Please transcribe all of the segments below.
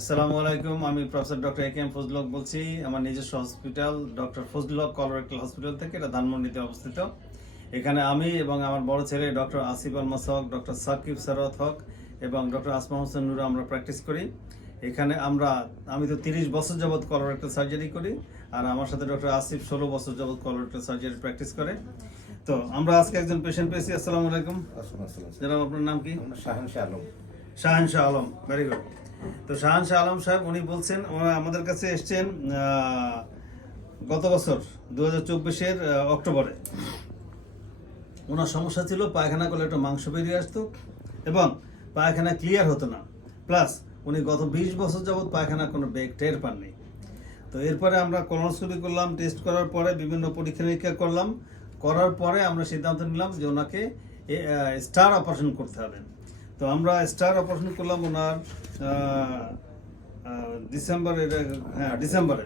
আসসালামু আলাইকুম আমি professor doctor A K M Fazlul বলছি। আমার নিজস্ব hospital doctor Fazlul Haque colorectal hospital থেকে এটা ধানমন্ডিতে অবস্থিত। এখানে আমি এবং আমার বড় ছেলে ডক্টর আসিফ আল মাসহক ডক্টর সাকিব সারওয়াত হক এবং ডক্টর আসমা হোসেন নুরা আমরা প্র্যাকটিস করি। এখানে আমরা আমি তো তিরিশ বছর যাবৎ কলোরেক্টাল সার্জারি করি আর আমার সাথে ডক্টর আসিফ ষোলো বছর যাবৎ কলোরেক্টাল সার্জারি প্র্যাকটিস করে। তো আমরা আজকে একজন পেশেন্ট পেয়েছি আসসালামু আলাইকুম। আসসালামু। জনাব আপনার নাম কি? শাহান শাহ আলম। শাহান শাহ আলম ভেরি গুড তো শাহান শাহ আলম সাহেব, উনি বলছেন আমাদের কাছে এসছেন গত বছর দু হাজার চব্বিশের অক্টোবরে। ওনার সমস্যা ছিল, পায়খানা করলে একটু মাংস বেরিয়ে আসতো এবং পায়খানা ক্লিয়ার হতো না। প্লাস উনি গত বিশ বছর যাবৎ পায়খানা কোনো বেগ টের পাননি। তো এরপরে আমরা কলোনোস্কোপি করলাম টেস্ট করার পরে বিভিন্ন পরীক্ষা নিরীক্ষা করলাম। করার পরে আমরা সিদ্ধান্ত নিলাম যে ওনাকে স্টার অপারেশন করতে হবে। তো আমরা স্টার অপারেশন করলাম ওনার ডিসেম্বরের হ্যাঁ ডিসেম্বরে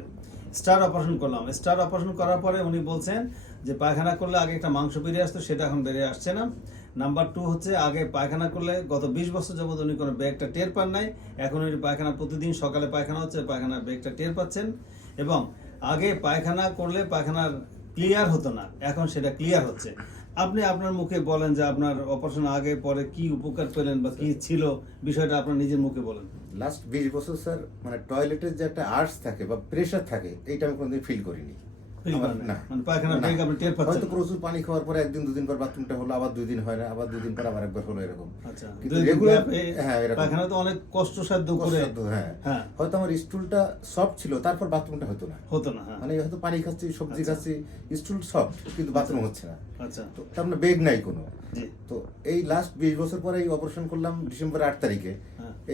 স্টার অপারেশন করলাম। স্টার অপারেশন করার পরে উনি বলছেন যে পায়খানা করলে আগে একটা মাংস বেরিয়ে আসতো, সেটা এখন বেরিয়ে আসছে না। নাম্বার টু হচ্ছে, আগে পায়খানা করলে গত বিশ বছর যাবত উনি কোনো ব্যাগটা টের পান নাই। এখন উনি পায়খানা প্রতিদিন সকালে পায়খানা হচ্ছে, পায়খানার ব্যাগটা টের পাচ্ছেন। এবং আগে পায়খানা করলে পায়খানার ক্লিয়ার হতো না, এখন সেটা ক্লিয়ার হচ্ছে। আপনি আপনার মুখে বলেন যে আপনার অপারেশন আগে, পরে কি উপকার পেলেন বা কি ছিল? বিষয়টা আপনার নিজের মুখে বলেন। লাস্ট বিশ বছর স্যার মানে টয়লেটের যে একটা আর্টস থাকে বা প্রেশার থাকে, এইটা আমি কোনোদিন ফিল করিনি। মানে পায়খানার না। বেগ আপনি টের পাচ্ছেন। হয়তো প্রচুর পানি খাওয়ার পরে একদিন দুদিন পর বাথরুমটা হলো আবার দুই দিন হয় না আবার দুই দিন পর আবার একবার হলো এরকম। আচ্ছা হ্যাঁ পায়খানা তো অনেক কষ্টসাধ্য করে। হ্যাঁ। হ্যাঁ। হয়তো আমার স্টুলটা সফট ছিল তারপর বাথরুমটা হতো না। হতো না মানে হয়তো পানি খাচ্ছি সবজি আচ্ছা। খাচ্ছি স্টুল সফট কিন্তু বাথরুম হচ্ছে না। আচ্ছা। তো তার মানে বেগ নাই কোনো। তো এই লাস্ট বিশ বছর পরে এই অপারেশন করলাম ডিসেম্বর আট তারিখে।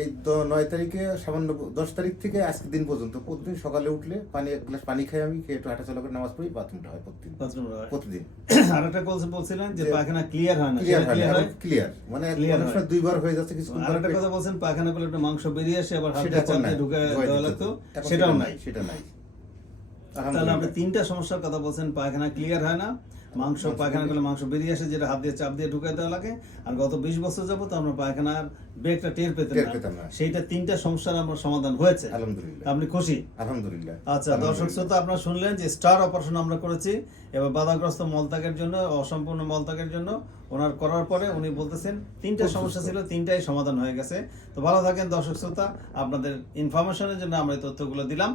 এই নয় তারিখে সামান্য দশ তারিখ থেকে আজকে দিন পর্যন্ত। প্রতিদিন সকালে উঠলে পানি এক গ্লাস পানি খাই আমি খেয়ে একটু হাঁটাচলা করে নামাজ পড়ি বাথরুমটা হয় প্রতিদিন। প্রতিদিন। আর একটা কথা বলছিলেন যে পায়খানা ক্লিয়ার হয় না ক্লিয়ার হয় ক্লিয়ার মানে অনেক সময় দুইবার হয়ে যাচ্ছে কিছু আর একটা কথা বলছেন পায়খানা করলে একটু মাংস বেরিয়ে আসে আবার সেটা হালকা চাপ ঢুকে দেওয়া লাগতো সেটাও নাই। সেটা নাই। তাহলে আপনি তিনটা সমস্যার কথা বলছেন পায়খানা ক্লিয়ার হয় না। মাংস পায়খানা করলে মাংস বেরিয়ে আসে যেটা হাত দিয়ে চাপ দিয়ে ঢুকাই দেওয়া লাগে। আর গত বিশ বছর যাবত আমরা পায়খানার বেগটা টের না। পেতাম না। সেইটা তিনটা সমস্যার আমার সমাধান হয়েছে। আলহামদুলিল্লাহ। আপনি খুশি? আলহামদুলিল্লাহ। আচ্ছা দর্শক শ্রোতা আপনারা শুনলেন যে স্টার অপারেশন আমরা করেছি। এবার বাধাগ্রস্ত মলত্যাগের জন্য অসম্পূর্ণ মলত্যাগের জন্য ওনার করার পরে উনি বলতেছেন তিনটা সমস্যা ছিল তিনটাই সমাধান হয়ে গেছে। তো ভালো থাকেন দর্শক শ্রোতা আপনাদের ইনফরমেশনের জন্য আমরা এই তথ্যগুলো দিলাম।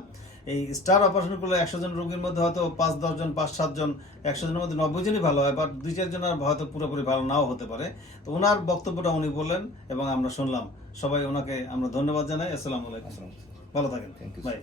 এই স্টার অপারেশন করলে একশো জন রোগীর মধ্যে হয়তো পাঁচ দশজন পাঁচ সাতজন একশো জনের মধ্যে নব্বই জনই ভালো হয় বা দুই চারজন আর হয়তো পুরোপুরি ভালো নাও হতে পারে। তো ওনার বক্তব্যটা উনি বললেন এবং আমরা শুনলাম। সবাই ওনাকে আমরা ধন্যবাদ জানাই। আসসালামু আলাইকুম। ভালো থাকেন। থ্যাংক. বাই